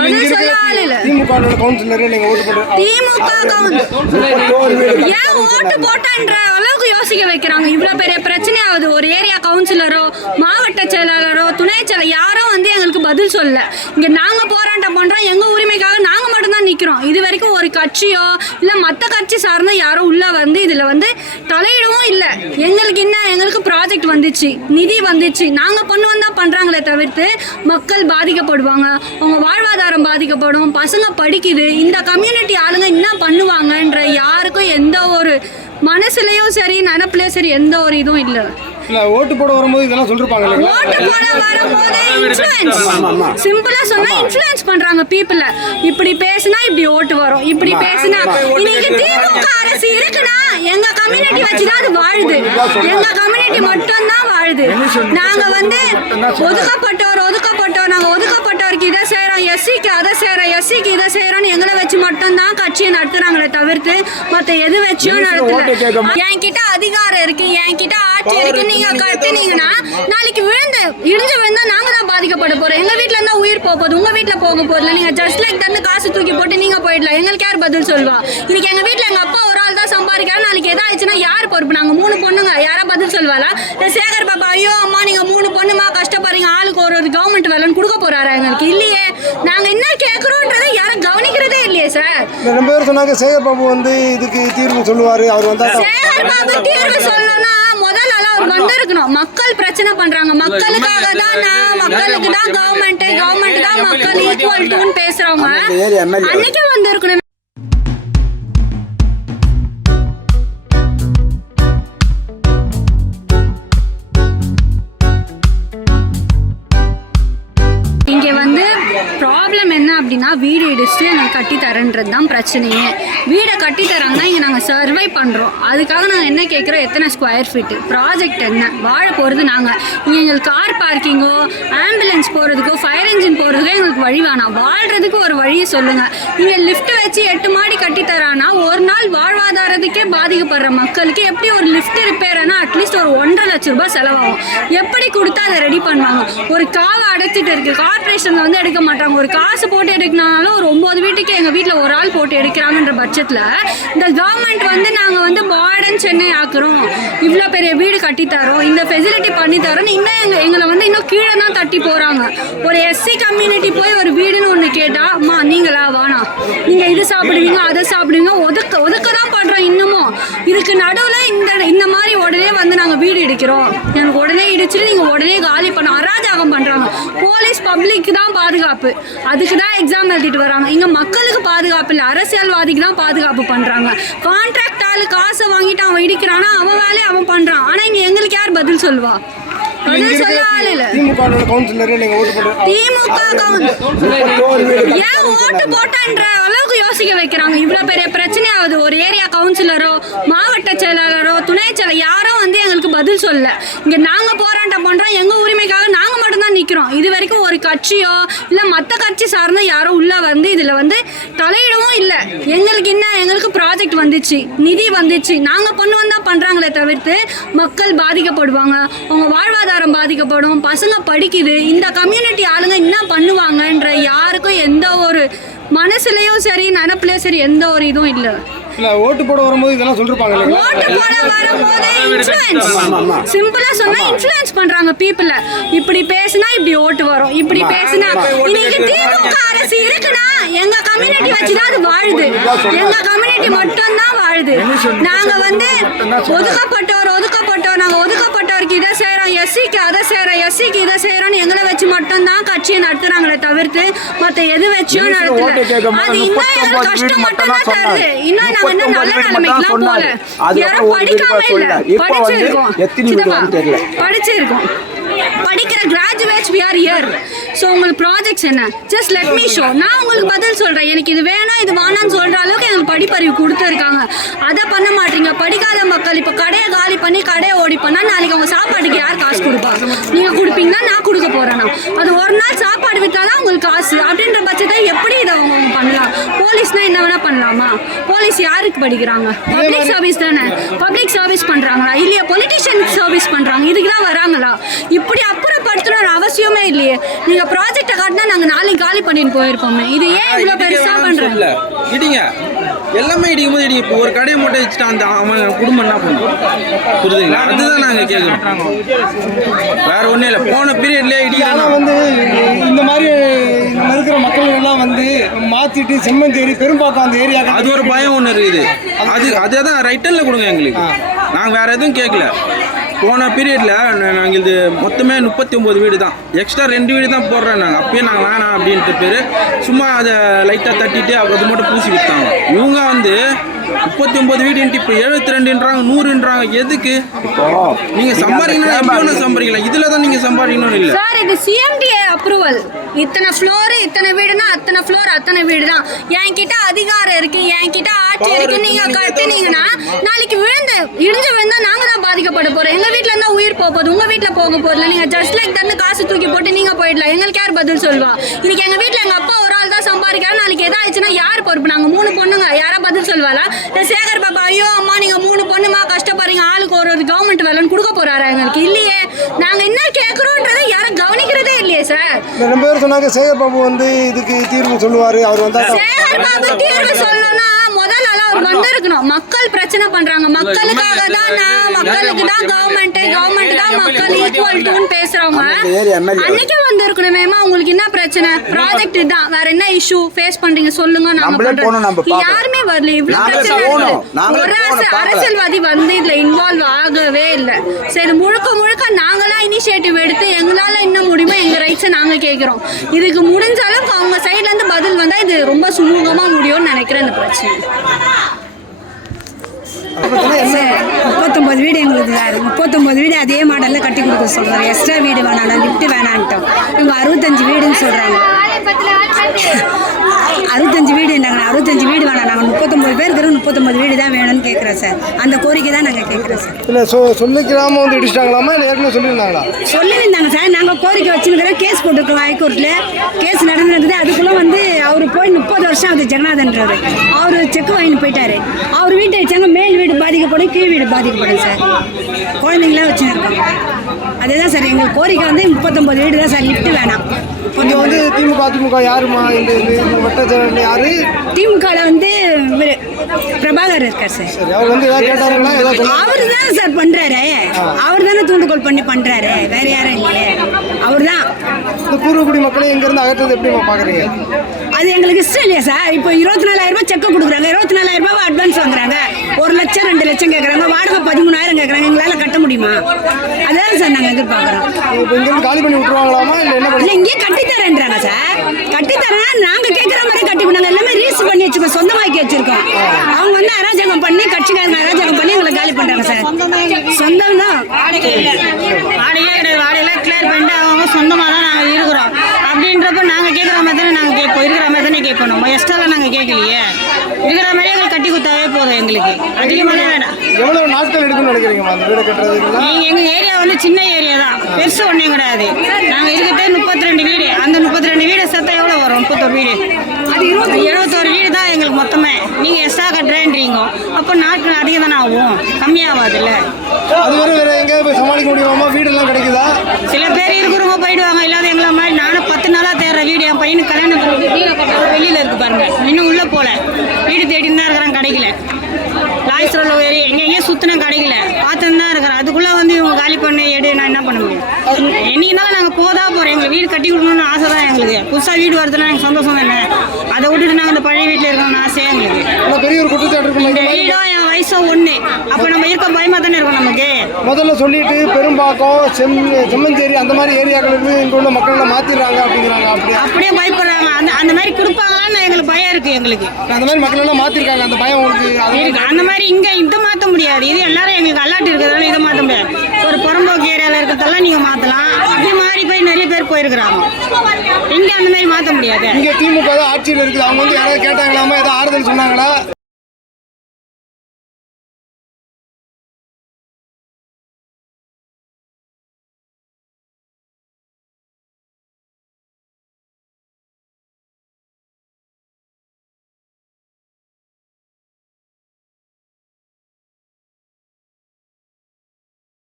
திமுக councillor நீங்க ஓட்டு போட்டு திமுக ஏன் ஓட்டு போட்டன்ற அளவுக்கு யோசிக்க வைக்கிறாங்க. இவ்வளவு பெரிய பிரச்சனை ஆகுது ஒரு ஏரியா கவுன்சிலரோ மாவட்ட செயலாளரோ துணை செயலர் யாரோ வந்து எங்களுக்கு பதில் சொல்லல இங்க நாங்க போராட்டம் பண்றோம். எங்க உரிமைக்காக நாங்க மட்டும்தான் நிக்கிறோம். இது வரைக்கும் ஒரு கட்சியோ இல்ல மத்த கட்சி சார்ந்த யாரோ உள்ள வந்து இதுல வந்து தலையிடவும் இல்ல. எங்களுக்கு என்ன எங்களுக்கு ப்ராஜெக்ட் வந்துச்சு நிதி வந்துச்சு. நாங்க பண்ணு வந்தா பண்றாங்களே தவிர்த்து மக்கள் பாதிக்கப்படுவாங்க. அவங்க வாழ்வாதாரம் பாதிக்கப்படும் பசங்க படிக்குது இந்த கம்யூனிட்டி ஆளுங்க என்ன பண்ணுவாங்கன்ற யாருக்கும் எந்த ஒரு மனசுலயும் சரி நினப்புலயும் சரி எந்த ஒரு இதுவும் இல்லை. இல்ல ஓட்டு போட வரும்போது இதெல்லாம் சொல்லிருப்பாங்க இல்லைங்களா? ஓட்டு போட வரும்போது இன்ஃப்ளூயன்ஸ் சிம்பிளா சொன்னா இன்ஃப்ளூயன்ஸ் பண்றாங்க பீப்புள இப்படி பேசினா இப்படி ஓட்டு வரும். இப்படி பேசினா இன்னைக்கு திமுக அரசு இருக்குன்னா எங்க கம்யூனிட்டி வச்சுதான் அது வாழுது. எங்க கம்யூனிட்டி மட்டும் தான் வாழுது நாங்க வந்து ஒதுக்கப்பட்டோர் ஒதுக்கப்பட்டோர் நாங்க ஒதுக்கப்பட்டவருக்கு இதை எஸ்சிக்கு அதை செய்யறோம் எஸ்சிக்கு இதை செய்யறோம்னு எங்களை வச்சு மட்டும் தான் கட்சியை நடத்துறாங்களே தவிர்த்து மத்த எது வச்சும் நடத்தல. என்கிட்ட அதிகாரம் இருக்கு என்கிட்ட ஆட்சி இருக்கு நீங்க கத்துனீங்கன்னா நாளைக்கு விழுந்து இடிஞ்சு விழுந்தா நாங்க தான் பாதிக்கப்பட போறோம். எங்க வீட்ல இருந்தா உயிர் போக போகுது உங்க வீட்ல போக போகுதுல நீங்க ஜஸ்ட் லைக் தந்து காசு தூக்கி போட்டு நீங்க போயிடலாம். எங்களுக்கு யார் பதில் சொல்வா? இன்னைக்கு எங்க வீட்ல எங்க அப்பா ஒரு ஆள் தான் சம்பாதிக்கிறாரு நாளைக்கு எதாச்சுன்னா யார் பொறுப்பு? நாங்க மூணு பொண்ணுங்க. யாரா பதில் சொல்வாளா சேகர் பாபா ஐயோ அம்மா நீங்க மூணு பொண்ணுமா கஷ்டப்படுறீங்க. ஆளுக்கு ஒரு ஒரு கவர்மெண்ட் வேலைன்னு கொடுக்க போறாரா எங்களுக்கு? இல்லையே. நாங்க என்ன கேக்குறோன்றதை யாரும் கவனிக்கிறதே இல்லையே சார் ரெண்டு பேரும் சொன்னாங்க சேகர் பாபு வந்து இதுக்கு தீர்வு சொல்லுவாரு. அவர் வந்தா தான் சேகர் பாபு தீர்வு சொல்லணும்னா முதல் நாள் அவர் வந்திருக்கணும். மக்கள் பிரச்சனை பண்றாங்க. மக்களுக்காக தான் நான் மக்களுக்கு தான் கவர்மெண்ட் கவர்மெண்ட் தான் மக்கள் ஈக்குவல் டுன்னு பேசுறவங்க. அன்னைக்கு வந்திருக்கணும். தரேன்றது தான் பிரச்சனையே. வீடை கட்டி தராங்கன்னா இங்கே நாங்கள் சர்வை பண்ணுறோம் அதுக்காக நாங்கள் என்ன கேட்குறோம் எத்தனை ஸ்கொயர் ஃபீட்டு ப்ராஜெக்ட் என்ன? வாழ போகிறது நாங்கள் இங்கே எங்களுக்கு கார் பார்க்கிங்கோ ஆம்புலன்ஸ் போகிறதுக்கோ ஃபயர் இன்ஜின் போகிறதுக்கோ எங்களுக்கு வழி வேணாம். வாழ்கிறதுக்கு ஒரு வழியை சொல்லுங்கள் இங்கே லிஃப்ட் வச்சு எட்டு மாடி கட்டி தரானா ஒரு நாள் வாழ்வாதாரத்துக்கே பாதிக்கப்படுற மக்களுக்கு எப்படி ஒரு லிஃப்ட் ரிப்பேர் ஆனால் அட்லீஸ்ட் ஒரு ஒன்றரை லட்ச ரூபாய் செலவாகும்? எப்படி கொடுத்தா அதை ரெடி பண்ணுவாங்க? ஒரு காவை அடைச்சிட்டு இருக்கு. கார்பரேஷனில் வந்து எடுக்க மாட்டாங்க. ஒரு காசு போட்டு எடுக்கனாலும் ஒரு ஒம்பது வீட்டுக்கு எங்கள் வீட்டில் ஒரு ஆள் போட்டு எடுக்கிறாங்கன்ற பட்சத்தில் இந்த கவர்மெண்ட் வந்து நாங்கள் வந்து மாடர்ன் சென்னை ஆக்குறோம். இவ்வளோ பெரிய வீடு கட்டித்தரோம். இந்த ஃபெசிலிட்டி பண்ணி தரோம் இன்னும் எங்கள் எங்களை வந்து இன்னும் கீழே தான் தட்டி போகிறாங்க ஒரு எஸ்சி கம்யூனிட்டி போய் ஒரு வீடுன்னு ஒன்று கேட்டால் அம்மா நீங்களா வேணாம் நீங்கள் இது சாப்பிடுவீங்க அதை சாப்பிடுவீங்க. ஒதுக்க ஒதுக்க தான் பண்ணுறோம் இன்னமும். இதுக்கு நடுவில் இந்த இந்த மாதிரி உடனே வந்து நாங்கள் வீடு இடிக்கிறோம். எனக்கு உடனே இடிச்சுட்டு நீங்கள் உடனே காலி பண்ண அராஜகம் பண்ணுறாங்க போலீஸ் பப்ளிக் தான் பாதுகாப்பு. அதுக்கு தான் எக்ஸாம் எழுதிட்டு வராங்க. இங்க மக்களுக்கு பாதுகாப்பு இல்லை. அரசியல்வாதிக்கு தான் பாதுகாப்பு பண்றாங்க. கான்ட்ராக்ட் ஆளு காசை வாங்கிட்டு அவன் இடிக்கிறானா? அவன் வேலையை அவன் பண்றான். ஆனா இங்க எங்களுக்கு யார் பதில் சொல்ல இல்ல. திமுக ஏன் ஓட்டு போட்டன்ற அளவுக்கு யோசிக்க வைக்கிறாங்க. இவ்வளவு பெரிய பிரச்சனை ஆகுது ஒரு ஏரியா கவுன்சிலரோ மாவட்ட செயலாளரோ துணை செயலர் யாரோ வந்து எங்களுக்கு பதில் சொல்லல. இங்க நாங்க போராட்டம் பண்றோம். எங்க உரிமைக்காக நாங்க நிற்கிறோம் இது வரைக்கும் ஒரு கட்சியோ இல்லை மற்ற கட்சி சார்ந்த யாரோ உள்ளே வந்து இதில் வந்து தலையிடவும் இல்லை. எங்களுக்கு என்ன எங்களுக்கு ப்ராஜெக்ட் வந்துச்சு நிதி வந்துச்சு. நாங்கள் கொண்டு வந்தால் பண்ணுறாங்களே தவிர்த்து மக்கள் பாதிக்கப்படுவாங்க. அவங்க வாழ்வாதாரம் பாதிக்கப்படும் பசங்க படிக்குது இந்த கம்யூனிட்டி ஆளுங்க என்ன பண்ணுவாங்கன்ற யாருக்கும் எந்த ஒரு மனசுலேயும் சரி நினப்புலேயும் சரி எந்த ஒரு இதுவும் இல்லை. இல்ல ஓட்டு போட வரும்போது இதெல்லாம் சொல்லிருப்பாங்க இல்லைங்களா? ஓட்டு போட வரும்போது இன்ஃப்ளூயன்ஸ் சிம்பிளா சொன்னா இன்ஃப்ளூயன்ஸ் பண்றாங்க பீப்புள இப்படி பேசினா இப்படி ஓட்டு வரும். இப்படி பேசினா இன்னைக்கு திமுக அரசு இருக்குன்னா எங்க கம்யூனிட்டி வச்சுதான் அது வாழுது. எங்க கம்யூனிட்டி மட்டும் தான் வாழுது நாங்க வந்து ஒதுக்கப்பட்டோர் ஒதுக்கப்பட்டோர் நாங்க ஒதுக்கப்பட்டவருக்கு இதை எஸ்சிக்கு அதை செய்யறோம் எஸ்சிக்கு இதை செய்யறோம்னு எங்களை வச்சு மட்டும் தான் கட்சியை நடத்துறாங்களே தவிர்த்து மத்த எது வச்சும் நடத்தல. அது இன்னும் கஷ்டம் மட்டும் தான் தருது. இன்னும் நாங்க இன்னும் நல்ல நிலைமைக்குலாம் போல யாரும் படிக்காம இல்ல. படிச்சிருக்கோம். படிச்சிருக்கோம். Graduates we are year so உங்களுக்கு ப்ராஜெக்ட்ஸ் என்ன? ஜஸ்ட் லெட் மீ ஷோ நான் உங்களுக்கு பதில் சொல்கிறேன் எனக்கு இது வேணாம் இது வேணாம்னு சொல்கிற அளவுக்கு எங்களுக்கு படிப்பறிவு கொடுத்துருக்காங்க. அதை பண்ண மாட்டீங்க. படிக்காத மக்கள் இப்போ கடையை காலி பண்ணி கடையை ஓடி பண்ணால் நாளைக்கு அவங்க சாப்பாட்டுக்கு யார் காசு கொடுப்பாங்க நீங்கள் கொடுப்பீங்கன்னா நான் கொடுக்க போகிறேன்னா அது ஒரு நாள் சாப்பாடு விற்றா தான் உங்களுக்கு காசு. அப்படின்ற பட்சத்தை எப்படி இதை அவங்க பண்ணலாம்? போலீஸ்னா என்ன வேணா பண்ணலாமா? போலீஸ் யாருக்கு படிக்கிறாங்க? பப்ளிக் சர்வீஸ் தானே. பப்ளிக் சர்வீஸ் பண்றாங்களா? இல்லையா? பொலிட்டிஷியன் சர்வீஸ் பண்றாங்க. இதுக்கு தான் வராங்களா? இப்படி அப்புறம் அப்புறப்படுத்தணும் அவசியமே இல்லையே. நீங்க ப்ராஜெக்டை காட்டினா நாங்க நாளைக்கு காலி பண்ணிட்டு போயிருப்போமே. இது ஏன் இவ்வளவு பெருசா பண்றாங்க இல்ல இடிங்க. எல்லாமே இடிக்கும் போது இடிங்க. இப்போ ஒரு கடையை மட்டும் வச்சுட்டு அந்த அவன் குடும்பம் என்ன பண்ணும்? புரியுதுங்களா? அதுதான் நாங்க கேட்குறோம் வேற ஒண்ணும் இல்லை. போன பீரியட்லயே இடிக்கிறாங்க வந்து இந்த மாதிரி நம்ம இருக்கிற மக்கள் எல்லாம் வந்து மாத்திட்டு செம்மஞ்சேரி பெரும்பாக்கம் அந்த ஏரியா அது ஒரு பயம் ஒன்று இருக்குது. அது அதே தான் ரைட்டனில் கொடுங்க எங்களுக்கு. நாங்கள் வேற எதுவும் கேட்கல போன பீரியடில் நாங்கள் இது மொத்தமே முப்பத்தி ஒம்பது வீடு தான் எக்ஸ்ட்ரா ரெண்டு வீடு தான் போடுறோம் நாங்கள் அப்பயே நாங்கள் வேணாம் அப்படின்ட்டு பேர். சும்மா அதை லைட்டாக தட்டிட்டு அது மட்டும் பூசி விற்றாங்க இவங்க வந்து முப்பத்தி ஒம்பது வீடுன்ட்டு இப்போ எழுபத்தி ரெண்டுன்றாங்க நூறுன்றாங்க. எதுக்கு? நீங்கள் சம்பாதிக்கணும் எப்படி ஒன்று சம்பாதிக்கலாம். இதில் தான் நீங்கள் சம்பாதிக்கணும்னு இல்லை. சார் இது சிஎம்டிஏ அப்ரூவல் இத்தனை ஃப்ளோர் இத்தனை வீடுனா அத்தனை ஃப்ளோர் அத்தனை வீடு தான் என்கிட்ட அதிகாரம் இருக்கு என்கிட்ட ஆட்சி இருக்கு. நீங்க கத்துனீங்கன்னா நாளைக்கு விழுந்து இடிஞ்சு விழுந்தா நாங்க பாதிக்கப்பட போறோம். எங்க வீட்ல இருந்தா உயிர் போக போகுது. உங்க வீட்ல போக போகுதுல நீங்க ஜஸ்ட் லைக் தந்து காசு தூக்கி போட்டு நீங்க போயிடலாம். எங்களுக்கு யார் பதில் சொல்வா? இன்னைக்கு எங்க வீட்ல எங்க அப்பா ஒரு ஆள் தான் சம்பாதிக்கிறாரு. நாளைக்கு எதா ஆயிடுச்சுன்னா யார் பொறுப்பு? நாங்க மூணு பொண்ணுங்க. யாரா பதில் சொல்வாளா? இல்ல சேகர் பாபா ஐயோ அம்மா நீங்க மூணு பொண்ணுமா கஷ்டப்படுறீங்க. ஆளுக்கு ஒரு ஒரு கவர்மெண்ட் வேலைன்னு கொடுக்க போறாரா எங்களுக்கு? இல்லையே. நாங்க என்ன கேக்குறோன்றதை யாரும் கவனிக்கிறதே இல்லையே சார் ரெண்டு பேர் சொன்னாங்க சேகர் பாபு வந்து இதுக்கு தீர்வு சொல்லுவாரு. அவர் வந்தா சேகர் பாபு தீர்வு சொல்லணும்னா முதல் ஆளா அவர் வந்திருக்கணும். மக்கள் பிரச்சனை பண்றாங்க. மக்களுக்காக தான் நான் மக்களுக்கு தான் கவர்மெண்ட் கவர்மெண்ட் தான் மக்கள் ஈக்குவல் டுன்னு பேசுறவங்க அன்னைக்கு வந்திருக்கணுமேமா உங்களுக்கு என்ன பிரச்சனை? ப்ராஜெக்ட் இதுதான் வேற என்ன இஷ்யூ ஃபேஸ் பண்றீங்க. சொல்லுங்க. நாங்க. யாருமே வரல. இவ்வளவு பிரச்சனை ஒரு. அரசியல்வாதி வந்து இதுல இன்வால்வ் ஆகவே இல்லை. சரி முழுக்க முழுக்க நாங்களா இனிஷியேட்டிவ் எடுத்து எங்களால என்ன முடியுமோ எங்க ரைட்ஸை நாங்க கேட்கிறோம் இதுக்கு முடிஞ்ச அளவுக்கு அவங்க சைட்ல இருந்து பதில் வந்தா இது ரொம்ப சுமூகமா முடியும்னு நினைக்கிறேன் இந்த பிரச்சனை. முப்பத்தொம்பது வீடு எங்களுக்கு இருக்குது முப்பத்தொம்பது வீடு அதே மாடலில் கட்டி கொடுக்க சொல்கிறாரு எக்ஸ்ட்ரா வீடு வேணாம் லிஃப்ட் வேணான்ட்டோம். இவங்க அறுபத்தஞ்சு வீடுன்னு சொல்கிறாங்க அறுபத்தஞ்சு வீடு நாங்கள் அறுபத்தஞ்சு வீடு வேணாம். நாங்கள் முப்பத்தொம்பது பேர் இருக்கிற முப்பத்தொம்பது வீடு தான் வேணும்னு கேட்குறோம் சார். அந்த கோரிக்கை தான் நாங்கள் கேட்குறோம் சார். இல்லை சொ சொல்லிக்கிறாம வந்து இடிச்சிட்டாங்களாமா? இல்லை ஏற்கனவே சொல்லியிருந்தாங்களா? சொல்லியிருந்தாங்க சார். நாங்கள் கோரிக்கை வச்சுருக்கிறோம். கேஸ் போட்டிருக்கோம் ஹைகோர்ட்டில் கேஸ் நடந்துருக்குது அதுக்குள்ளே வந்து அவர் போய் முப்பது வருஷம் ஆகுது ஜெகநாதன்றது. அவர் செக் வாங்கிட்டு போயிட்டாரு. அவர் வீட்டை வச்சாங்க. மேல் வீடு பாதிக்கப்படும் கீழ் வீடு பாதிக்கப்படும் சார். குழந்தைங்களாம் வச்சுருக்கோம் அதுதான் சார். எங்கள் கோரிக்கை வந்து முப்பத்தொம்பது வீடு தான் சார். லிஃப்ட் வேணாம். இங்கே வந்து திமுக அதிமுக யாருமா? இந்த வட்டத்தில் யாரு? திமுகவில் வந்து இவரு பிரபாகர் இருக்கார் சார். சரி அவர் வந்து ஏதாவது ஏதாவது அவர் தானே சார் பண்றாரு. அவர் தானே தூண்டுகோல் பண்ணி பண்றாரு. வேற யாரும் இல்லையே. அவர் தான் இந்த பூர்வக்குடி மக்களை எங்கேருந்து அகற்றுறது எப்படிமா பார்க்குறீங்க அது எங்களுக்கு இஷ்டம் இல்லையா சார்? இப்போ இருபத்தி நாலாயிரம் ரூபாய் செக் கொடுக்குறாங்க. இருபத்தி நாலாயிரம் ரூபாய் அட்வான்ஸ் வாங்குறாங்க. ஒரு லட்சம் ரெண்டு லட்சம் கேட்குறாங்க வாடகை பதிமூணாயிரம் கேட்குறாங்க எங்களால் கட்ட முடியுமா? அதான் சார் நாங்கள் எதிர்பார்க்குறோம். இப்போ இங்கேருந்து காலி பண்ணி விட்டுருவாங்களாமா? இல்லை என்ன இல்லை இங்கேயே கட்டித்தரேன்றாங்க சார். கட்டித்தரேன் நாங்கள் கேட்குற மாதிரி கட்டி நாங்கள் எல்லாமே ரீஸ் பண்ணி வச்சுக்கோம் சொந்தமாக்கி வச்சிருக்கோம் அவங்க வந்து அராஜகம் பண்ணி கட்சிக்காரங்க அராஜகம் பண்ணி எங்களை காலி பண்ணுறாங்க சார் சொந்தம் தான் வாடகையே கிடையாது வாடகைலாம் கிளியர் பண்ணிட்டு அவங்க சொந்தமாக தான் நாங்கள் இருக்கிறோம் அப்படின்றப்ப நாங்கள் கேட்குற மாதிரி தானே நாங்கள் கேட்போம் இருக்கிற மாதிரி தானே கேட்போம் நம்ம எக்ஸ்ட்ராலாம் நாங்கள் கேட்கலையே இருக்கிற மாதிரியே எங்களுக்கு கட்டி கொடுத்தாவே போதும் எங்களுக்கு அதிகமாக வேணாம் எவ்வளோ நாட்கள் எடுக்கும்னு நினைக்கிறீங்கம்மா அந்த வீடை கட்டுறதுக்குலாம் எங்கள் ஏரியா வந்து சின்ன ஏரியா தான். பெருசு ஒன்றும் கிடையாது. நாங்கள் இருக்கிறதே முப்பத்தி ரெண்டு வீடு. அந்த முப்பத்தி ரெண்டு வீடு சேர்த்தா எவ்வளோ வரும்? முப்பத்தொரு வீடு. அது எழுபத்தோரு வீடு தான் எங்களுக்கு மொத்தமே. நீங்கள் எக்ஸ்ட்ரா கட்டுறேன்றீங்க. அப்போ நாட்கள் அதிகம் தானே ஆகும். கம்மியாகாதுல்ல அது வரை வேறு எங்கேயாவது போய் சமாளிக்க முடியுமாமா வீடெல்லாம் கிடைக்குதா? சில பேர் இருக்கிறவங்க போயிடுவாங்க. இல்லாத எங்களை மாதிரி நானும் பத்து நாளாக தேடுற வீடு. என் பையனுக்கு கல்யாணம் கட்டாம வெளியில இருக்கு பாருங்க. இன்னும் உள்ள போல. வீடு தேடின்னு தான் இருக்கிறான் கிடைக்கல. ரோட்ல ஏறி எங்க எங்கேயும் சுத்தினா கிடைக்கல பார்த்துன்னு தான் இருக்கிறேன். அதுக்குள்ள வந்து இவங்க காலி பண்ணி எடு நான் என்ன பண்ண முடியும்? என்னைக்குனாலும் நாங்கள் போதா போகிறோம் எங்களுக்கு வீடு கட்டி கொடுக்கணும்னு ஆசை தான் எங்களுக்கு. புதுசாக வீடு வருதுன்னா எனக்கு சந்தோஷம் தானே? அதை விட்டுட்டு நாங்கள் இந்த பழைய வீட்டில் இருக்கணும்னு ஆசையாக எங்களுக்கு? பெரிய ஒரு குற்றச்சாட்டு வீடும் என் வயசும் ஒன்று அப்போ நம்ம இருக்க பயமாக தானே இருக்கும் நமக்கு? முதல்ல சொல்லிட்டு பெரும்பாக்கம் செம் செம்மஞ்சேரி அந்த மாதிரி ஏரியாக்களுக்கு இங்கே உள்ள மக்களை மாற்றிடுறாங்க அப்படிங்கிறாங்க அப்படியா? அப்படியே பயப்படுறாங்க. அந்த அந்த மாதிரி கொடுப்பாங்களான்னு எங்களுக்கு பயம் இருக்கு எங்களுக்கு. அந்த மாதிரி மக்கள் எல்லாம் மாற்றிருக்காங்க அந்த பயம் உங்களுக்கு இருக்கு அந்த மாதிரி இங்க இதை மாத்த முடியாது. இது எல்லாரும் எங்களுக்கு அல்லாட்டு இருக்கிறதால இதை மாத்த முடியாது. ஒரு புறம்போக்கு ஏரியால இருக்கிறதெல்லாம் நீங்க மாத்தலாம். இது மாதிரி போய் நிறைய பேர் போயிருக்கிறாங்க. இங்க அந்த மாதிரி மாத்த முடியாது. இங்கே திமுக ஆட்சியில் இருக்குது. அவங்க வந்து யாராவது கேட்டாங்களாமா? ஏதாவது ஆறுதல் சொன்னாங்களா?